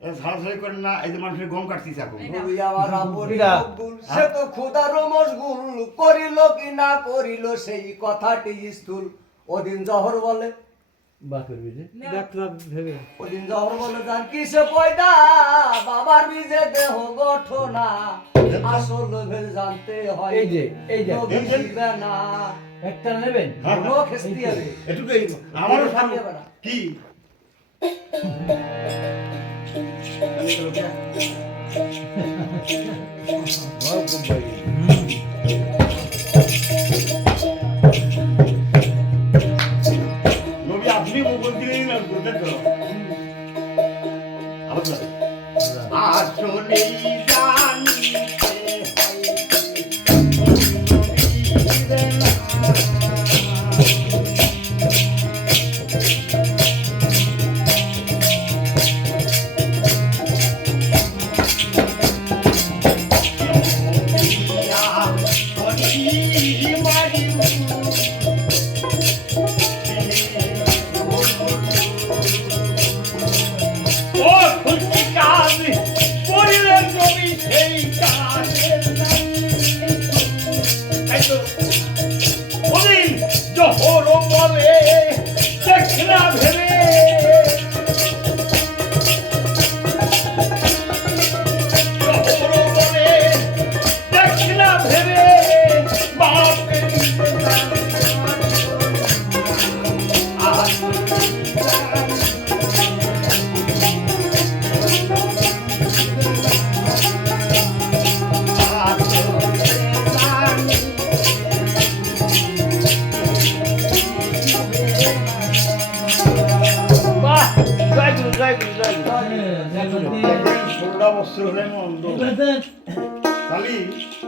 সারাসারি করেন না এই যে মানুষের গম কাটছিস এখন। সে তো খোদার মশগুল করিল কি না করিল সেই কথাটি স্থূল। ওদিন জহর বলে। ওদিন জহর বলে জান কিসে পয়দা? বাবার বীজে দেহ গঠনা। আসল ভেদ জানতে হয় এই যে, এই যে। না। একটা নেবেন? আমারও। কি? ভাও খুব ভাই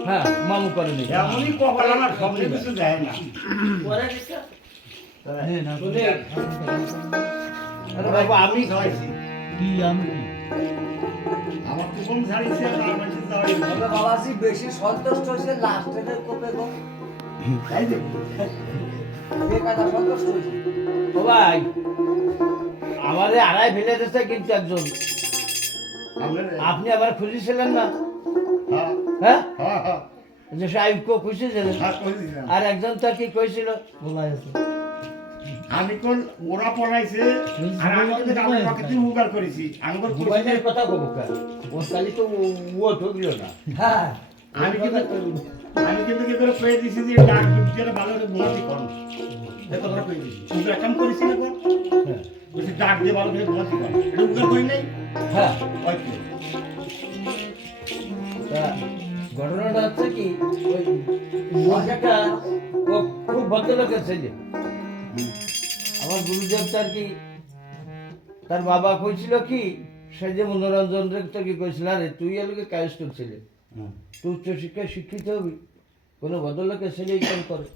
হ্যাঁ মামু করেন। এমনই কপাল আমার সবচেয়ে কিছু দেয় না আমি খাওয়াইছি কি আমি? আমার কুপন ছাড়িয়েছে আর আমার কাছে যাওয়াই না। তবে বাবাজি বেশি সন্তুষ্ট হয়েছে লাস্টের কোপে গো। তাই তো? বেকাদা সন্তুষ্ট হয়েছে? ও ভাই আমারে আড়াই ফেলে দিচ্ছে কিন্তু একজন। আপনি আবার খুশি ছিলেন না? হ্যাঁ, হ্যাঁ? হ্যাঁ, হ্যাঁ, যে খুশি হ্যাঁ, আর একজন তো কি কইছিল? আছে। আমি কোন ওরা পড়াইছে আর আমি কিন্তু আমি পকেটে উগার করেছি। আমি কোন মোবাইলের কথা কব কা ও তাহলে তো ও ঠকল না। হ্যাঁ। আমি কিন্তু আমি কিন্তু কি করে কয়ে দিছি যে ডাক যেটা ভালো করে ঘুমাতি কর এটা তোমরা কয়ে দিছি। উগার কাম করেছি না কোন হ্যাঁ। বলছি ডাক দিয়ে ভালো করে ঘুমাতি কর এটা উগার করি নাই? হ্যাঁ। তো। তা ঘটনাটা হচ্ছে কি ওই ও খুব ভদ্রলোকের ছেলে আমার গুরুদেব তার কি তার বাবা কইছিল কি সে যে মনোরঞ্জন তো কি কইছিল আরে তুই এলাকে কায়স্টক ছেলে। হুম। তুই উচ্চশিক্ষায় শিক্ষিত হবি কোনো ভদ্রলোকের ছেলে কাম করে?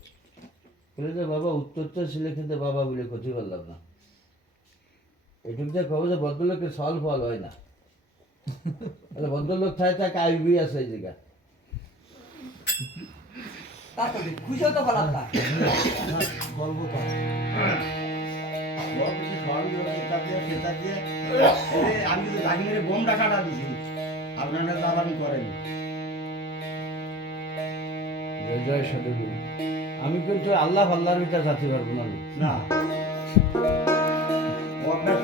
বলে যে বাবা উত্তর তো ছেলে কিন্তু বাবা বলে ক্ষতি করলাম না। এটুক যে খবর যে ভদ্রলোকের সল ফল হয় না। তাহলে ভদ্রলোক থাকে থাকে আইবি আছে এই জায়গা তা খুঁজেও তো তা। গল্প আমি তো জাহিনের বোম ডাকাটা দিছি আপনারা জ্বালানি করেন জয় জয় সদগুরু আমি কিন্তু আল্লাহ আল্লাহর ভিতরে যাতে পারব না আপনার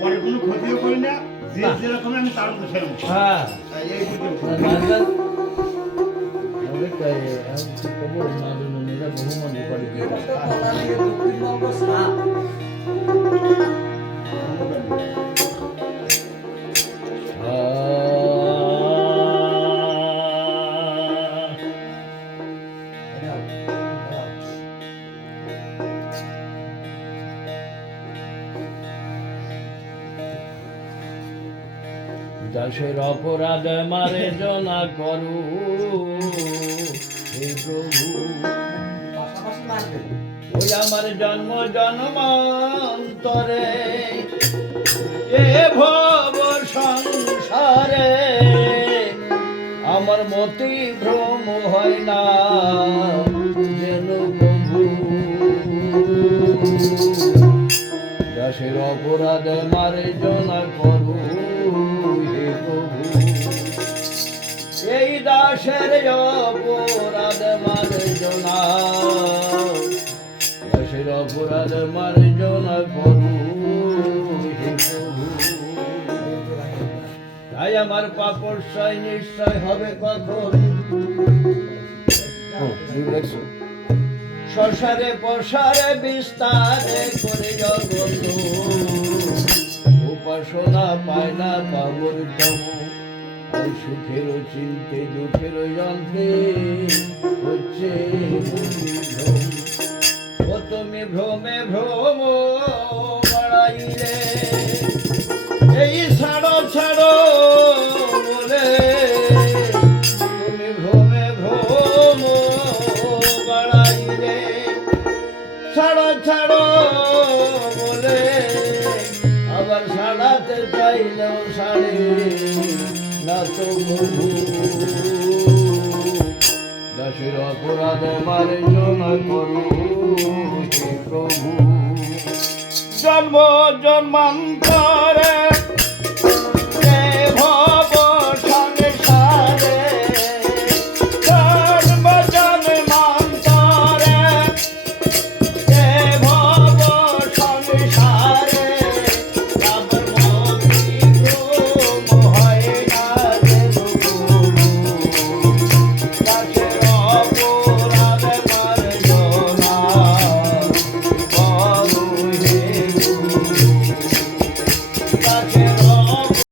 পরে কোনো ক্ষতিও করি না। যে। যেরকম আমি তার মতো সেরকম। হ্যাঁ। এই দাসের অপরাধ মারে জনা করু হে প্রভু ওই আমার জন্ম জন্মান্তরে, এ ভব সংসারে, আমার মতি ভ্রম হয় না, যেন প্রভু। দাসের অপরাধ মার্জনা করু দাসের অপরাধ মার্জনা। দাসের অপরাধ মার্জনা করু তাই আমার পাপড়শয় নিশ্চয় হবে কখন? শশারে প্রসারে বিস্তারে করে জগন্ন উপাসনা পায় না পাবর তম আর সুখের চিন্তে, দুঃখের যন্ত্রে হচ্ছে ও তুমি ভ্রমে ভ্রম বাড়াইলে, এই ছাড়ো ছাড়ো বলে। তুমি ভ্রমে ভ্রম বাড়াইলে, ছাড়ো ছাড়ো বলে। আবার সাড়াতে চাইলেও সাড়ে না তো প্রভু দাসের অপরাধ মার্জনা করু হে প্রভু জন্ম জন্মান্তরে